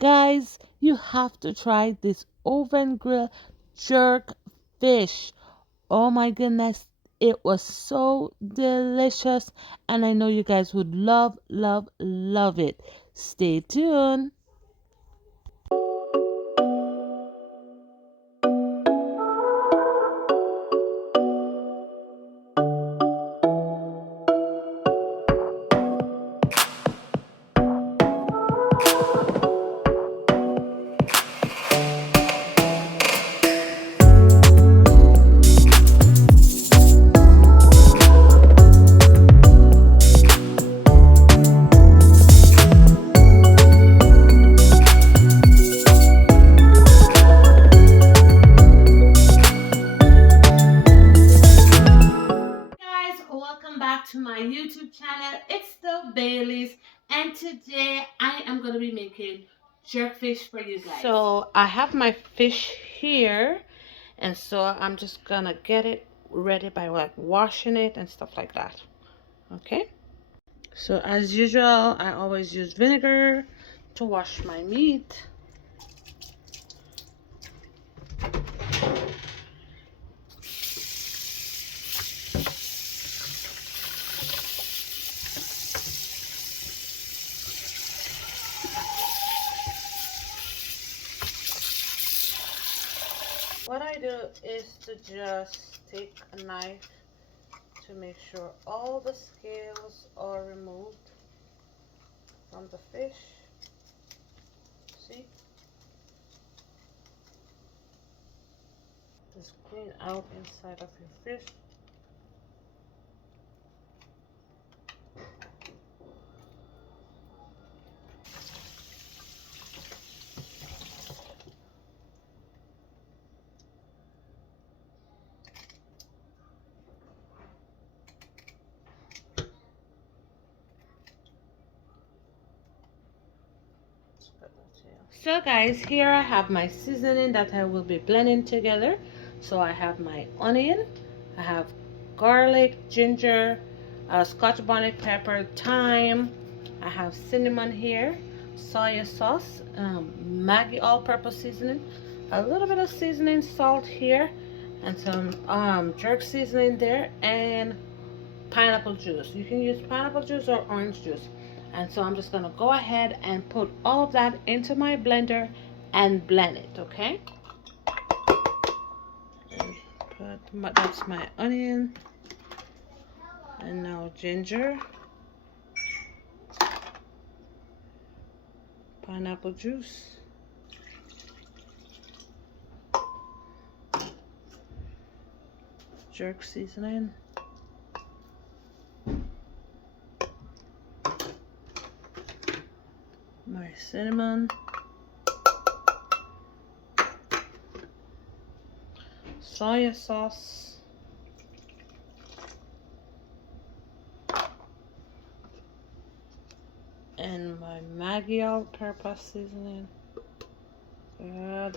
Guys, you have to try this oven grill jerk fish. Oh my goodness, it was so delicious, and I know you guys would love, love, love it. Stay tuned. Guys, welcome back to my YouTube channel. It's the Baileys, and today I am going to be making jerk fish for you guys. So I have my fish here, and so I'm just gonna get it ready by like washing it and stuff like that. Okay, so as usual, I always use vinegar to wash my meat. What I do is to just take a knife to make sure all the scales are removed from the fish. See? Just clean out inside of your fish. So guys, here I have my seasoning that I will be blending together. So I have my onion, I have garlic, ginger, scotch bonnet pepper, thyme, I have cinnamon here, soy sauce, Maggi all-purpose seasoning, a little bit of seasoning salt here, and some jerk seasoning there, and pineapple juice. You can use pineapple juice or orange juice. And so I'm just going to go ahead and put all of that into my blender and blend it, okay? That's my onion. And now ginger, pineapple juice, jerk seasoning, my cinnamon, soy sauce, and my Maggi all-purpose seasoning. Good.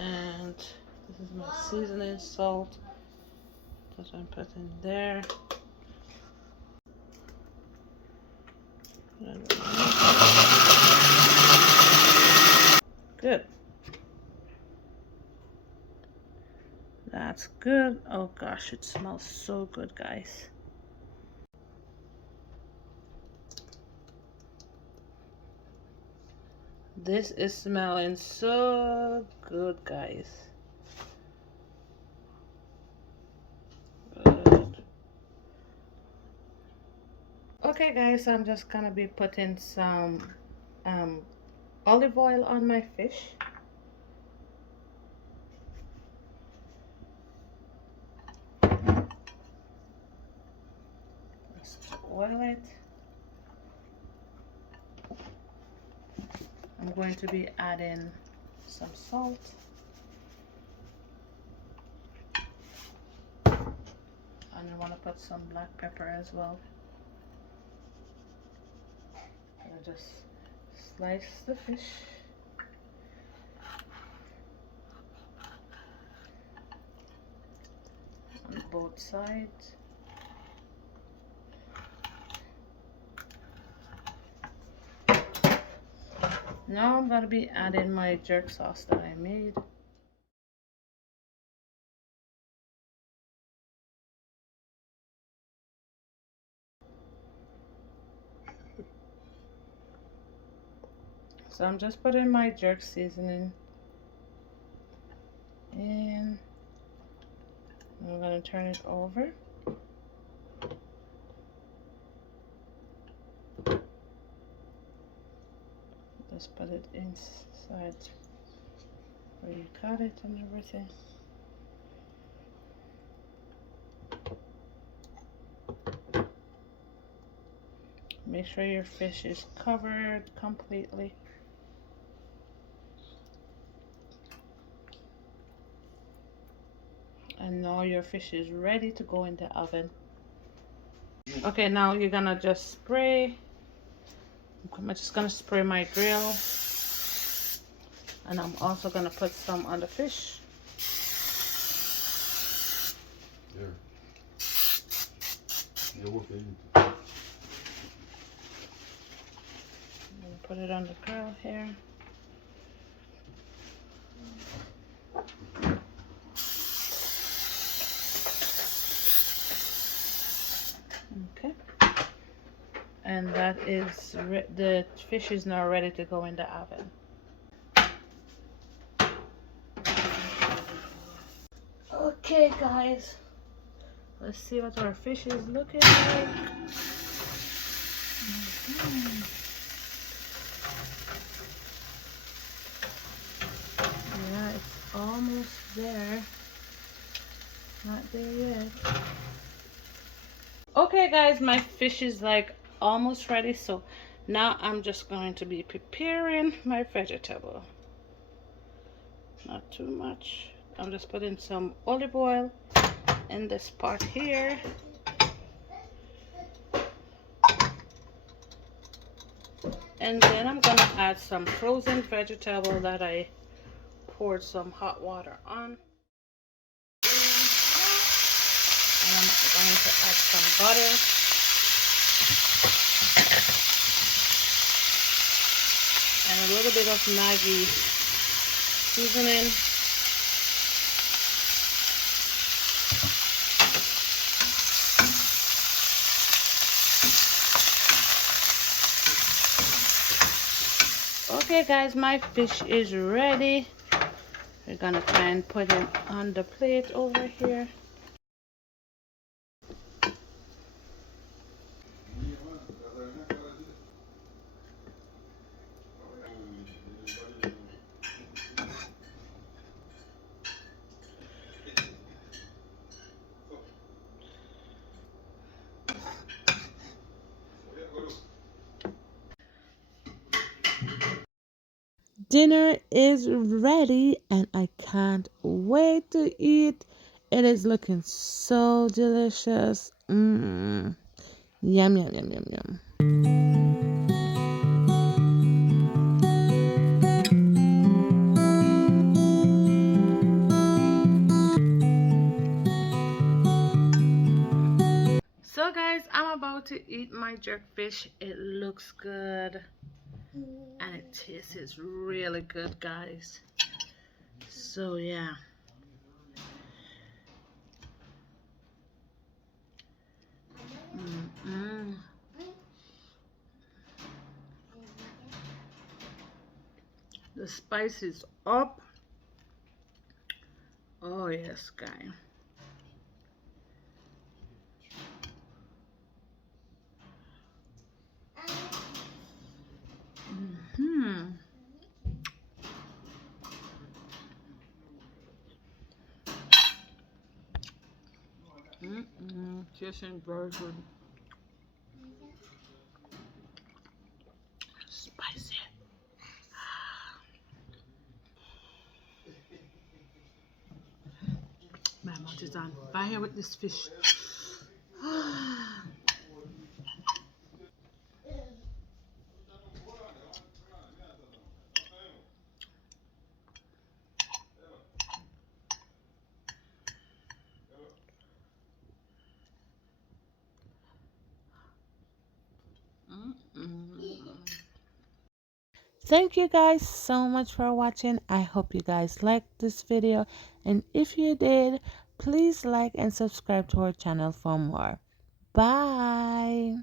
And this is my seasoning salt that I'm putting there. Good. That's good. Oh gosh, it smells so good, guys. This is smelling so good, guys. Good. Okay, guys, I'm just gonna be putting some olive oil on my fish. Just oil it. I'm going to be adding some salt. And I want to put some black pepper as well. And I just slice the fish. On both sides. Now I'm gonna be adding my jerk sauce that I made. So I'm just putting my jerk seasoning in. I'm gonna turn it over. Just put it inside where you cut it and everything. Make sure your fish is covered completely. And now your fish is ready to go in the oven. Okay, now you're gonna just spray. I'm just gonna spray my grill. And I'm also gonna put some on the fish. There. I'm gonna put it on the grill here. Okay. And that is the fish is now ready to go in the oven. Okay, guys. Let's see what our fish is looking like. Yeah, it's almost there. Not there yet. Okay, guys, my fish is like almost ready. So now I'm just going to be preparing my vegetable. Not too much. I'm just putting some olive oil in this pot here. And then I'm gonna add some frozen vegetable that I poured some hot water on. And I'm going to add some butter. And a little bit of Maggi seasoning. Okay, guys, my fish is ready. We're gonna try and put it on the plate over here. Dinner is ready and I can't wait to eat. It is looking so delicious. Yum, yum, yum, yum, yum. So guys, I'm about to eat my jerk fish. It looks good and it tastes really good, guys. So yeah. The spice is up. Oh yes, guy. Tasting very good. Spicy. My mouth is on fire with this fish. Thank you guys so much for watching. I hope you guys liked this video, and if you did, please like and subscribe to our channel for more. Bye.